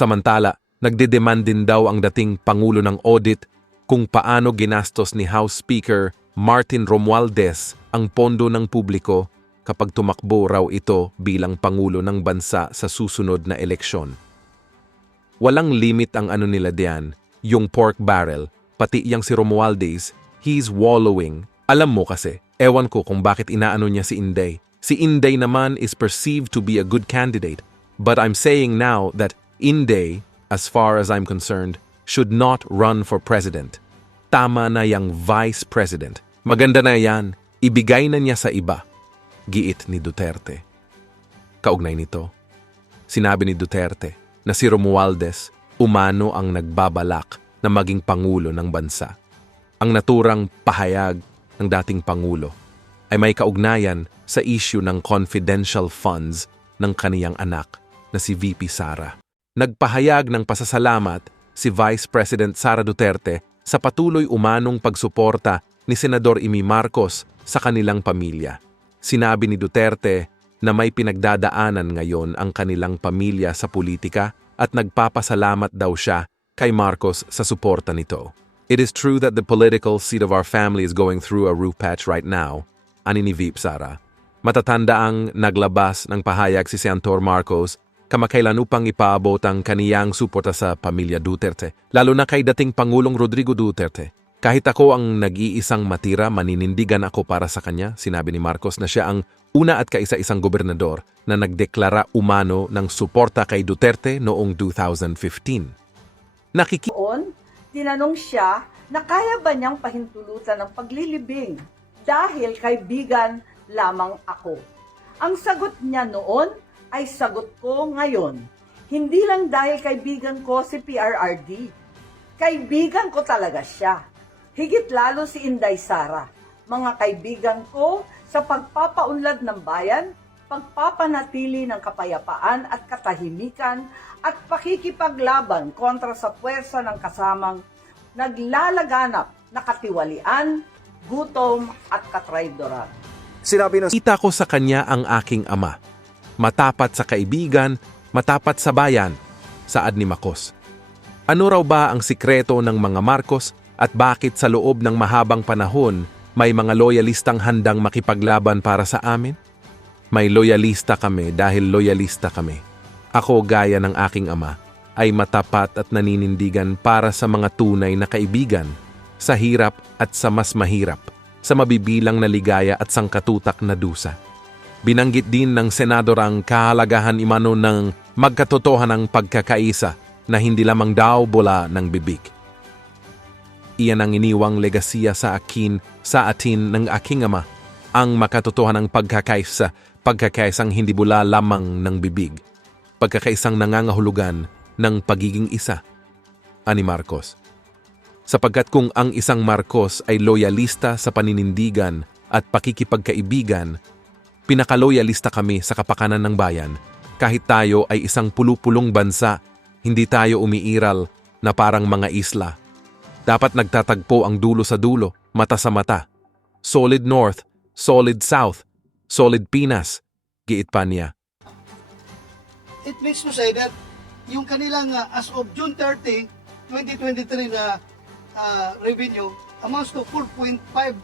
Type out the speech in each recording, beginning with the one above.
Samantala, nagdedemand din daw ang dating Pangulo ng audit kung paano ginastos ni House Speaker Martin Romualdez ang pondo ng publiko kapag tumakbo raw ito bilang Pangulo ng bansa sa susunod na eleksyon. Walang limit ang ano nila diyan, yung pork barrel, pati yang si Romualdez, he's wallowing. Alam mo kasi, ewan ko kung bakit inaano niya si Inday. Si Inday naman is perceived to be a good candidate, but I'm saying now that Inday, as far as I'm concerned, should not run for president. Tama na yang vice president. Maganda na yan, ibigay na niya sa iba. Giit ni Duterte. Kaugnay nito, sinabi ni Duterte na si Romualdez umano ang nagbabalak na maging pangulo ng bansa. Ang naturang pahayag ng dating pangulo ay may kaugnayan sa issue ng confidential funds ng kaniyang anak na si VP Sara. Nagpahayag ng pasasalamat si Vice President Sara Duterte sa patuloy umanong pagsuporta ni Senador Amy Marcos sa kanilang pamilya. Sinabi ni Duterte na may pinagdadaanan ngayon ang kanilang pamilya sa politika at nagpapasalamat daw siya kay Marcos sa suporta nito. It is true that the political seat of our family is going through a rough patch right now, ani ni VP Sara. Matatanda ang naglabas ng pahayag si Senator Marcos kamakailan upang ipaabot ang kaniyang suporta sa pamilya Duterte, lalo na kay dating Pangulong Rodrigo Duterte. Kahit ako ang nag-iisang matira, maninindigan ako para sa kanya, sinabi ni Marcos na siya ang una at kaisa-isang gobernador na nagdeklara umano ng suporta kay Duterte noong 2015. Noon, tinanong siya na kaya ba niyang pahintulutan ng paglilibing dahil kaibigan lamang ako. Ang sagot niya noon ay sagot ko ngayon. Hindi lang dahil kaibigan ko si PRRD. Kaibigan ko talaga siya. Higit lalo si Inday Sara. Mga kaibigan ko sa pagpapaunlad ng bayan, pagpapanatili ng kapayapaan at katahimikan at pakikipaglaban kontra sa puwersa ng kasamang naglalaganap na katiwalian, gutom at katraydoran. Kita ko sa kanya ang aking ama. Matapat sa kaibigan, matapat sa bayan, saad ni Marcos. Ano raw ba ang sikreto ng mga Marcos at bakit sa loob ng mahabang panahon may mga loyalistang handang makipaglaban para sa amin? May loyalista kami dahil loyalista kami. Ako gaya ng aking ama ay matapat at naninindigan para sa mga tunay na kaibigan, sa hirap at sa mas mahirap, sa mabibilang na ligaya at sangkatutak na dusa. Binanggit din ng senador ang kahalagahan imano ng magkatotohanang pagkakaisa na hindi lamang daw bola ng bibig. Iyan ang iniwang legasiya sa atin ng aking ama, ang makatotohanang pagkakaisang hindi bola lamang ng bibig, pagkakaisang nangangahulugan ng pagiging isa, ani Marcos. Sapagkat kung ang isang Marcos ay loyalista sa paninindigan at pakikipagkaibigan, pinakaloyalista kami sa kapakanan ng bayan. Kahit tayo ay isang pulupulong bansa, hindi tayo umiiral na parang mga isla. Dapat nagtatagpo ang dulo sa dulo, mata sa mata. Solid North, solid South, solid Pinas, giit pa niya. It means to say that yung kanilang as of June 30, 2023 na revenue amounts to 4.58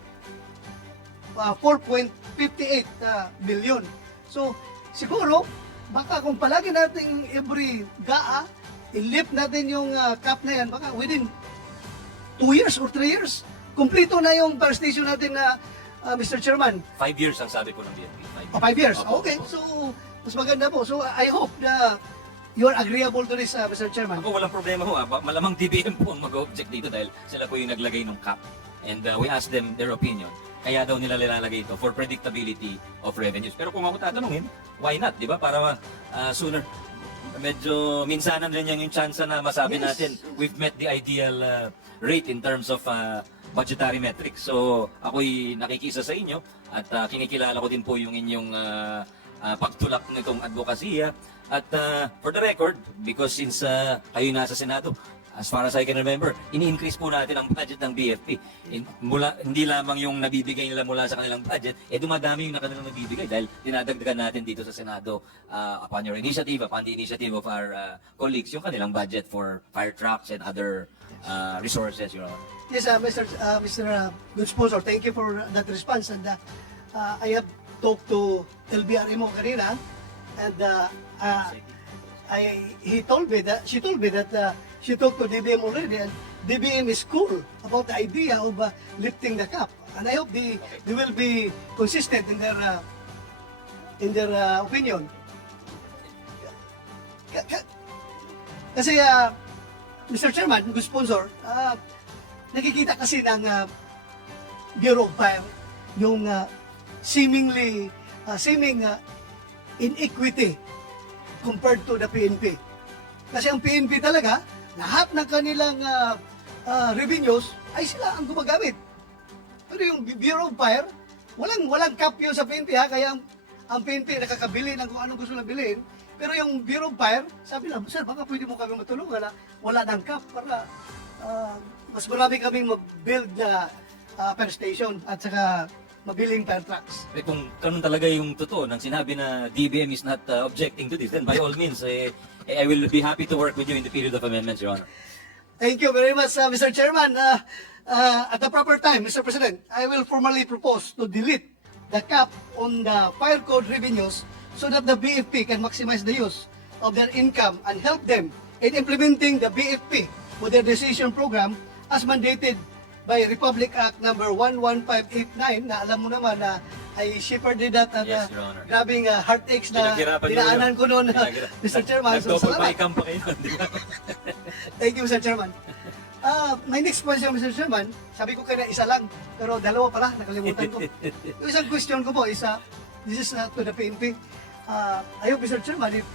billion. So, siguro, baka kung palagi natin every GAA, i-lift natin yung cap na yan, baka within 2 years or 3 years, kumplito na yung power station natin na Mr. Chairman. 5 years ang sabi po ng BNP. 5 years. Okay, so mas maganda po. So I hope na you are agreeable to this, Mr. Chairman. Ako walang problema ho. Malamang DBM po ang mag-object dito dahil sila po yung naglagay ng cap. And we asked them their opinion. Kaya daw nila nilalagay ito for predictability of revenues. Pero kung ako tatanungin, why not? Di ba? Para sooner, medyo minsanan rin yan yung chance na masabi natin we've met the ideal rate in terms of budgetary metrics. So ako'y nakikisa sa inyo at kinikilala ko din po yung inyong pagtulak nitong advokasya. At for the record, because since kayo nasa Senado, as far as I can remember, ini-increase po natin ang budget ng BFP. Hindi lamang yung nabibigay nila mula sa kanilang budget, dumadami yung kanilang nabibigay dahil dinadagdagan natin dito sa Senado upon your initiative, upon the initiative of our colleagues, yung kanilang budget for fire trucks and other resources, Your Honor. Yes, Mr. Good Sponsor, thank you for that response. And I have talked to LBRMO kanina, and she told me that she talked to DBM already, and DBM is cool about the idea of lifting the cap. And I hope they will be consistent in their opinion. Kasi Mr. Chairman, good sponsor, nakikita kasi ng Bureau of Fire yung seeming inequity compared to the PNP. Kasi ang PNP talaga, lahat ng kanilang revenues ay sila ang gumagamit. Pero yung Bureau of Fire, walang cap yun sa PNP ha, kaya ang PNP nakakabili ng kung anong gusto na bilhin. Pero yung Bureau of Fire, sabi lang, sir, baka pwede mo kami matulungan na wala ng cap para mas marami kaming mag-build na fire station at saka mabiling fire trucks. Kung ganun talaga yung totoo, nang sinabi na DBM is not objecting to this, then by all means, I will be happy to work with you in the period of amendments, Your Honor. Thank you very much, Mr. Chairman. At the proper time, Mr. President, I will formally propose to delete the cap on the fire code revenues so that the BFP can maximize the use of their income and help them in implementing the BFP Modernization Program as mandated by Republic Act number 11589 na alam mo naman na I shepherded that at Yes, Your Honor. grabing heartaches na Pinaghirapan niyo dinaanan ko noon, Mr. Chairman. So, Nag-double salamat. pa kayo, di ba? Thank you, Mr. Chairman. My next question, Mr. Chairman, sabi ko kaya isa lang, pero dalawa pala, nakalimutan ko. Yung isang question ko po is, this is to the PNP. I hope, Mr. Chairman, if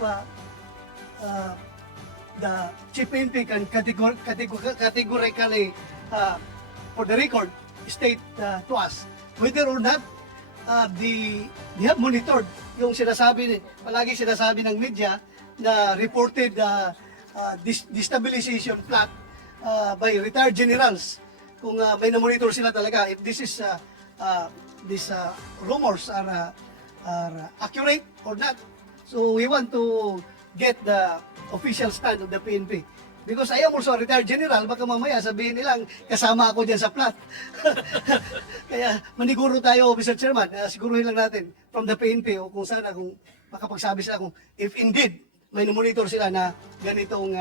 the Chief PNP can categorically, for the record, state to us whether or not they have monitored yung palagi sinasabi ng media na reported destabilization plot by retired generals, kung may na-monitor sila talaga, if this is these rumors are accurate or not. So we want to get the official stand of the PNP. Because I am also a retired general, baka mamaya sabihin nilang kasama ako dyan sa plot. Kaya maniguro tayo, Mr. Chairman, siguruhin lang natin from the PNP o kung sana, kung makapagsabi sila kung if indeed may monitor sila na ganitong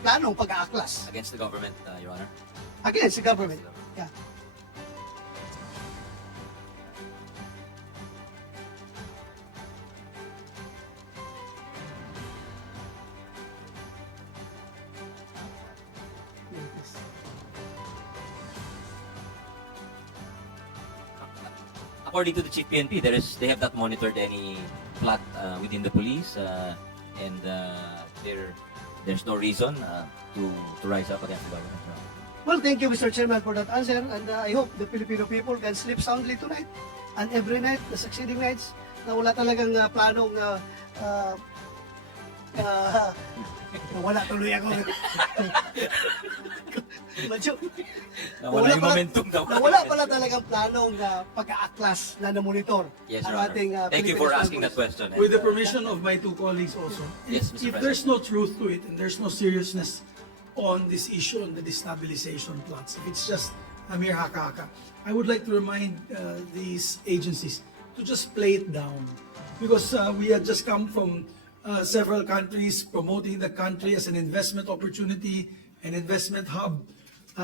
planong pag-aaklas Against the government, Your Honor. against the government. Yeah. According to the Chief PNP, they have not monitored any plot within the police, and there's no reason to rise up against the government. Well, thank you, Mr. Chairman, for that answer, and I hope the Filipino people can sleep soundly tonight and every night, the succeeding nights, na wala talagang planong wala tuloy ako. Medyo, Wala yung momentum daw. wala pala talagang planong pag-aaklas na na-monitor Yes, ang Your Honor. ating Thank you Philippine for National asking that Police. question. With the permission of my two colleagues also, Yes, Mr. if President. there's no truth to it and there's no seriousness on this issue, on the destabilization plots, if it's just a mere haka-haka, I would like to remind these agencies to just play it down. Because we had just come from several countries promoting the country as an investment opportunity, an investment hub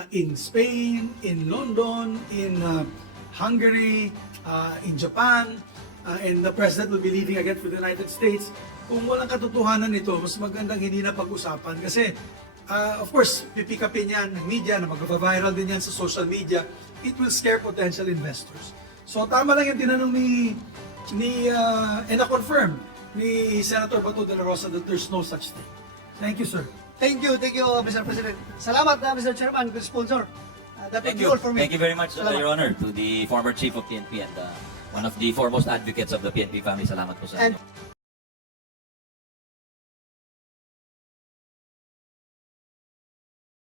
in Spain, in London, in Hungary, in Japan, and the President will be leaving again for the United States. Kung walang katotohanan nito, mas magandang hindi na pag-usapan kasi of course, pipikapin yan ng media na mag-viral din yan sa social media. It will scare potential investors. So tama lang yung tinanong and na-confirm ni Senator Bato de la Rosa that there's no such thing. Thank you, sir. Thank you, Mr. President. Salamat, Mr. Chairman, good sponsor. That would Thank be you. all for me. Thank you very much, Salamat. Your Honor, to the former Chief of PNP and one of the foremost advocates of the PNP family. Salamat po sa inyo. And